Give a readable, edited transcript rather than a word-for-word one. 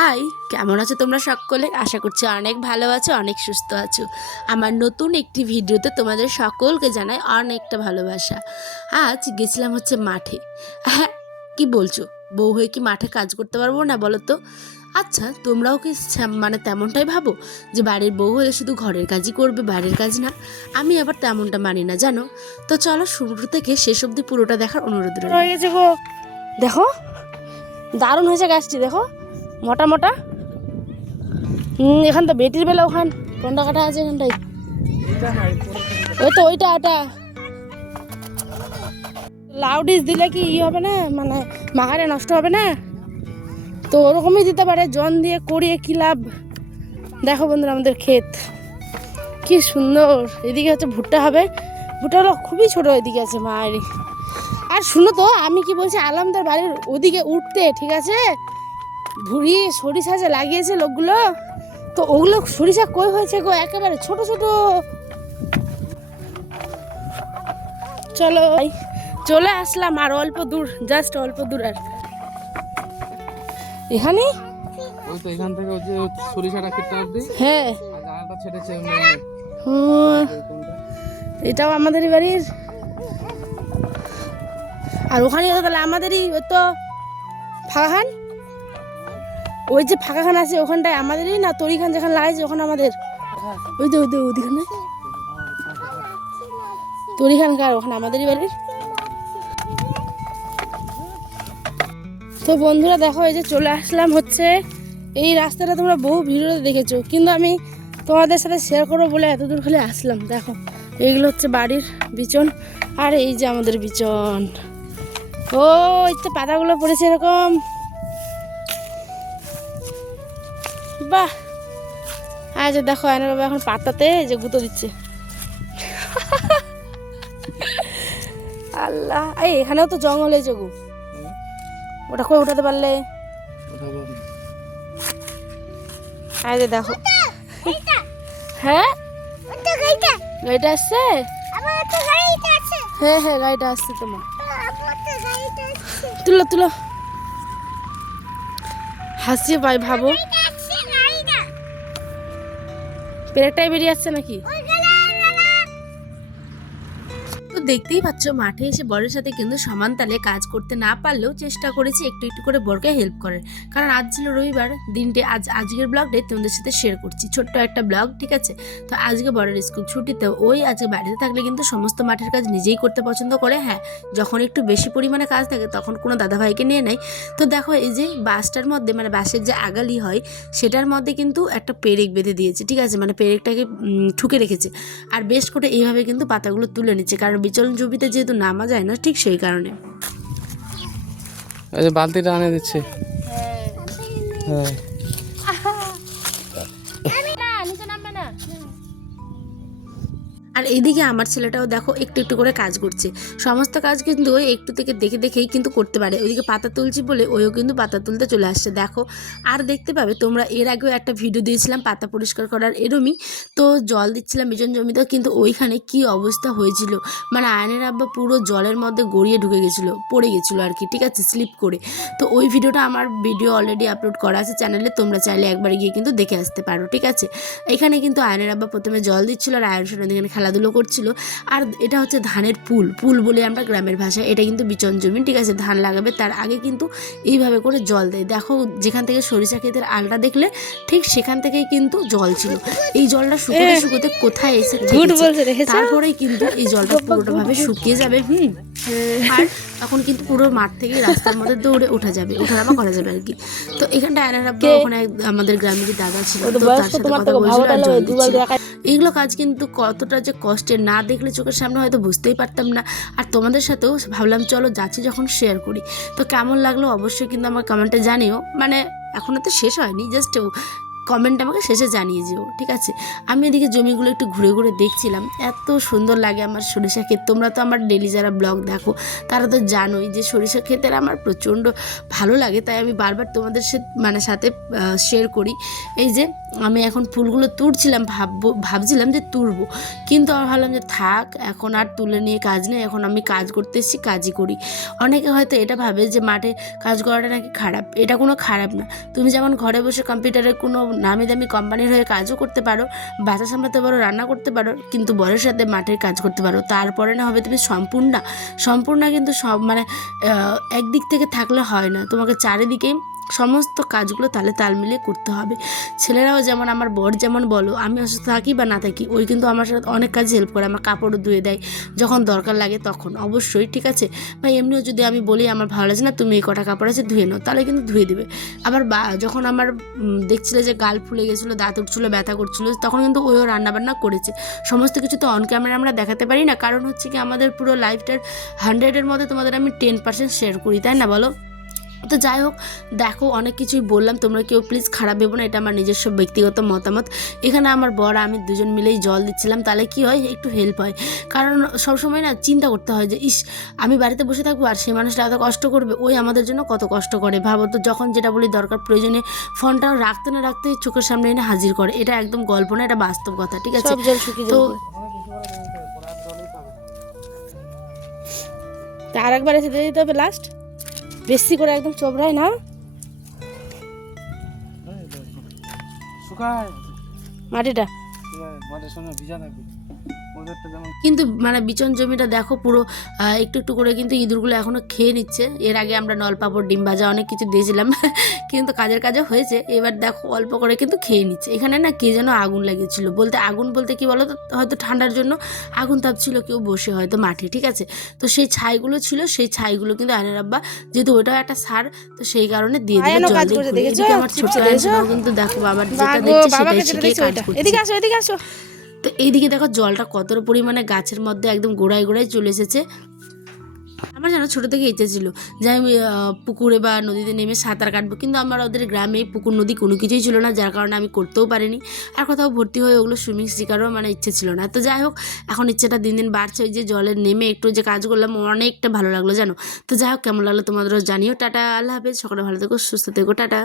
High, কেমন আছো তোমরা সকলে? আশা করছি অনেক ভালো আছো, অনেক সুস্থ আছো। আমার নতুন একটি ভিডিওতে তোমাদের সকলকে জানাই অনেকটা ভালোবাসা। আজ গেছিলাম হচ্ছে মাঠে। হ্যাঁ, কি বলছো, বউ হয়ে কি মাঠে কাজ করতে পারবো না বলো তো? আচ্ছা, তোমরাও কি মানে তেমনটাই ভাবো যে বাড়ির বউ হলে শুধু ঘরের কাজই করবে, বাইরের কাজ না? আমি আবার তেমনটা মানি না, জানো তো। চলো শুরু থেকে শেষ অবধি পুরোটা দেখার অনুরোধ রইল। হয়ে গেছে গো, দেখো দারুণ হয়েছে গাছটি, দেখো মোটা মোটা। এখান তো বেটির বেলা ওখান কোনটা কাটা আছে এখানটাই, ওই তো ওইটা ওটা লাউডিস দিলে কি হবে না, মানে মাগারে নষ্ট হবে না? তো ওরকমই দিতে পারে, জন দিয়ে করিয়ে কি লাভ। দেখো বন্ধুরা আমাদের ক্ষেত কি সুন্দর। এদিকে হচ্ছে ভুট্টা হবে, ভুট্টাগুলো খুবই ছোট এদিকে আছে মায়ের। আর শুনো তো, আমি কি বলছি, আলামদার বাড়ির ওদিকে উঠতে, ঠিক আছে, ভুড়ি সরিষা যে লাগিয়েছে লোকগুলো, তো ওগুলো সরিষা কই হয়েছে গো, একেবারে ছোট ছোট। চলো চলে আসলাম, আর অল্প দূর, জাস্ট অল্প দূর। আর এখানে ওই তো এখান থেকে ওই যে সরিষাটা কেটে আসবে, হ্যাঁ, আর জানাটা ছেড়েছে এটাও আমাদেরই বাড়ির। আর ওখানে তাহলে আমাদেরই, ওই তো ফাঁকাখান, ওই যে ফাঁকাখান আছে ওখানটায় আমাদেরই না? তরিখান যেখানে লাগাইছে ওখানে আমাদের। ওই তো ওদিখানে তরিখানকার, ওখানে আমাদেরই বাড়ির। তো বন্ধুরা দেখো, এই যে চলে আসলাম হচ্ছে এই রাস্তাটা, তোমরা বহু ভিডিওতে দেখেছো, কিন্তু আমি তোমাদের সাথে শেয়ার করবো বলে এতদূর খালি আসলাম। দেখো এইগুলো হচ্ছে বাড়ির বিচন, আর এই যে আমাদের বিচন। ও এই তো পাতাগুলো পড়েছে এরকম, বাহ। আজ দেখো আয়নার বাবা এখন পাতাতে যে গুঁতো দিচ্ছে। আল্লাহ, এই এখানেও তো জঙ্গল হয়েছে গো, ওটা কই উঠাতে পারলে? আরে দেখো, হ্যাঁ গাড়িটা আসছে, হ্যাঁ হ্যাঁ গাড়িটা আসছে তোমার। তুলো তুলো, হাসিয়ে পাই ভাবো, পেরেকটাই বেরিয়ে আসছে নাকি? তো দেখতেই পাচ্ছ, মাঠে এসে বরের সাথে কিন্তু সমান তালে কাজ করতে না পারলেও চেষ্টা করেছি একটু একটু করে বরকে হেল্প করার। কারণ আজ ছিল রবিবার দিনটি, আজকের ব্লগটা তোমাদের সাথে শেয়ার করছি, ছোট্ট একটা ব্লগ, ঠিক আছে। তো আজকে বরের স্কুল ছুটিতে ওই আজকে বাড়িতে থাকলে কিন্তু সমস্ত মাঠের কাজ নিজেই করতে পছন্দ করে। হ্যাঁ, যখন একটু বেশি পরিমাণে কাজ থাকে তখন কোনো দাদাভাইকে নিয়ে নেয়। তো দেখো এই যে বাসটার মধ্যে, মানে বাসের যে আগালি হয় সেটার মধ্যে কিন্তু একটা পেরেক বেঁধে দিয়েছে, ঠিক আছে, মানে পেরেকটাকে ঠুকে রেখেছে। আর বেশ করে এইভাবে কিন্তু পাতাগুলো তুলে নিচ্ছে, কারণ বিচলন জমিতে যেহেতু নামা যায় না, ঠিক সেই কারণে। এই যে বালতিটা আনে দিচ্ছে, হ্যাঁ আর এইদিকে আমার ছেলেটাও দেখো একটু একটু করে কাজ করছে। সমস্ত কাজ কিন্তু ওই একটু থেকে দেখে দেখেই কিন্তু করতে পারে। ওইদিকে পাতা তুলছি বলে ওইও কিন্তু পাতা তুলতে চলে আসছে, দেখো। আর দেখতে পাবে তোমরা, এর আগেও একটা ভিডিও দিয়েছিলাম পাতা পরিষ্কার করার, এরমই তো জল দিচ্ছিলাম বিজন জমিতে, কিন্তু ওইখানে কি অবস্থা হয়েছিল, মানে আয়নের আব্বা পুরো জলের মধ্যে গড়িয়ে ঢুকে গেছিলো, পড়ে গেছিলো আর কি, ঠিক আছে, স্লিপ করে। তো ওই ভিডিওটা, আমার ভিডিও অলরেডি আপলোড করা আছে চ্যানেলে, তোমরা চাইলে একবার গিয়ে কিন্তু দেখে আসতে পারো, ঠিক আছে। এখানে কিন্তু আয়নের আব্বা প্রথমে জল দিচ্ছিল আর আয়ন সোনা এখানে খেলাধুলো করছিল। আর এটা হচ্ছে ধানের পুল বলে আমরা গ্রামের ভাষায়, এটা কিন্তু বিচন জমি, ঠিক আছে। ধান লাগাবে তার আগে কিন্তু এইভাবে করে জল দেয়। দেখো যেখান থেকে সরিষা ক্ষেতের আলটা দেখলে, ঠিক সেখান থেকেই কিন্তু জল ছিল। এই জলটা শুকোতে শুকোতে কোথায় এসে তারপরেই কিন্তু এই জলটা পুরোটা ভাবে শুকিয়ে যাবে। আর তখন কিন্তু পুরো মাঠ থেকে রাস্তার মধ্যে দৌড়ে ওঠানামা করা যাবে আর কি। তো এখানটা আয়নার আব্বা, ওখানে আমাদের গ্রামের দাদা ছিল, তো তার সাথে কথা বলছিল আর জল দিচ্ছিল। এইগুলো কাজ কিন্তু কতটা যে কষ্টের, না দেখলে চোখের সামনে হয়তো বুঝতেই পারতাম না। আর তোমাদের সাথেও ভাবলাম চলো যাচ্ছি যখন শেয়ার করি। তো কেমন লাগলো অবশ্যই কিন্তু আমার কমেন্টে জানিও, মানে এখনো তো শেষ হয়নি, জাস্ট কমেন্ট আমাকে শেষে জানিয়ে যেও, ঠিক আছে। আমি এদিকে জমিগুলো একটু ঘুরে ঘুরে দেখছিলাম, এত সুন্দর লাগে আমার সরিষা ক্ষেত। তোমরা তো আমার ডেলি যারা ব্লগ দেখো তারা তো জানোই যে সরিষা ক্ষেতের আমার প্রচণ্ড ভালো লাগে, তাই আমি বারবার তোমাদের সাথে শেয়ার করি। এই যে আমি এখন ফুলগুলো তুলছিলাম, ভাবছিলাম যে তুলবো, কিন্তু আমি ভাবলাম যে থাক, এখন আর তুলে নিয়ে কাজ নেই, এখন আমি কাজ করতে এসেছি, কাজই করি। অনেকে হয়তো এটা ভাবে যে মাঠে কাজ করাটা নাকি খারাপ, এটা কোনো খারাপ না। তুমি যেমন ঘরে বসে কম্পিউটারে কোনো নামি দামি কোম্পানির হয়ে কাজও করতে পারো, বাচ্চা সামলাতে পারো, রান্না করতে পারো, কিন্তু বরের সাথে মাঠের কাজ করতে পারো, তারপরে না হবে তুমি সম্পূর্ণ কিন্তু সব মানে একদিক থেকে থাকলে হয় না, তোমাকে চারিদিকেই সমস্ত কাজগুলো তালে তাল মিলিয়ে করতে হবে। ছেলেরাও যেমন, আমার বর যেমন বলো, আমি অসুস্থ থাকি বা না থাকি, ওই কিন্তু আমার সাথে অনেক কাজ হেল্প করে, আমার কাপড়ও ধুয়ে দেয় যখন দরকার লাগে তখন, অবশ্যই, ঠিক আছে। বা এমনিও যদি আমি বলি আমার ভালো লাগছে না, তুমি এই কটা কাপড় আছে ধুয়ে নাও, তাহলে কিন্তু ধুয়ে দেবে। আবার যখন আমার দেখছিলে যে গাল ফুলে গেছিলো, দাঁত উঠছিলো, ব্যথা করছিলো, তখন কিন্তু ওইও রান্নাবান্না করেছে। সমস্ত কিছু তো অন ক্যামেরা আমরা দেখাতে পারি না, কারণ হচ্ছে কি আমাদের পুরো লাইফটার 100-এর মধ্যে তোমাদের আমি 10% শেয়ার করি, তাই না বলো? তো যাই হোক, দেখো অনেক কিছুই বললাম, তোমরা কেউ প্লিজ খারাপ ভেবো না, এটা আমার নিজস্ব ব্যক্তিগত মতামত। এখানে আমার বর আমি দুজন মিলেই জল দিচ্ছিলাম, তাহলে কি হয়, একটু হেল্প হয়। কারণ সবসময় না চিন্তা করতে হয় যে ইস, আমি বাড়িতে বসে থাকবো আর সেই মানুষটা এত কষ্ট করবে, ওই আমাদের জন্য কত কষ্ট করে, ভাবো তো। যখন যেটা বলি দরকার প্রয়োজনে ফোনটাও রাখতে না রাখতে চোখের সামনে এনে হাজির করে, এটা একদম গল্প না, এটা বাস্তব কথা, ঠিক আছে। সব জল শুকিয়ে তো যাবে। তা আর একবার এসে দিয়ে দিতে হবে লাস্ট, বেশি করে একদম চোবড়ায় না শুকায় মাটিটা। মাঠের সঙ্গে ভিজা থাকবে ওদেরটা যেমন। কিন্তু মানে বিচন জমিটা দেখো পুরো একটু একটু করে কিন্তু ইঁদুরগুলো এখনও খেয়ে নিচ্ছে। এর আগে আমরা নলপাপড়, ডিম ভাজা অনেক কিছু দিয়েছিলাম কিন্তু কাজের কাজে হয়েছে, এবার দেখো অল্প করে কিন্তু খেয়ে নিচ্ছে। এখানে না কে যেন আগুন লেগেছিল, আগুন বলতে কি বলো তো, হয়তো ঠান্ডার জন্য আগুন তাপ ছিল, কেউ বসে হয়তো মাঠে, ঠিক আছে। তো সেই ছাইগুলো ছিল, সেই ছাইগুলো কিন্তু আয়নের আব্বা, যেহেতু ওটাও একটা সার, তো সেই কারণে দিয়ে দিল আয়নও জল কাজ দিয়ে করছে, ঘুরিয়ে। দেখেছো? এদিকে আমার ছোট চিপসে আয়ন দেখেছো? কিন্তু দেখো বাবার যেটা বাগো, দেখছে বাবাকে সেটাই যেটা শিখে দেখছো কাজ ওইটা। করছে। এদিকে আসো, এদিকে আসো। তো এইদিকে দেখো জলটা কতটা পরিমাণে গাছের মধ্যে একদম গোড়ায় গোড়ায় চলে এসেছে। আমার জানো ছোটো থেকে ইচ্ছে ছিল যে আমি পুকুরে বা নদীতে নেমে সাঁতার কাটবো, কিন্তু আমার ওদের গ্রামে পুকুর নদী কোনো কিছুই ছিল না, যার কারণে আমি করতেও পারিনি। আর কোথাও ভর্তি হয়ে ওগুলো সুইমিং শেখারও মানে ইচ্ছে ছিল না। তো যাই হোক, এখন ইচ্ছেটা দিন দিন বাড়ছে, ওই যে জলে নেমে একটু যে কাজ করলাম, অনেকটা ভালো লাগলো জানো। তো যাই হোক, কেমন লাগলো তোমাদেরও জানিও। টাটা, আল্লাহ হাফেজ, সকলে ভালো থেকো, সুস্থ থেকো, টাটা।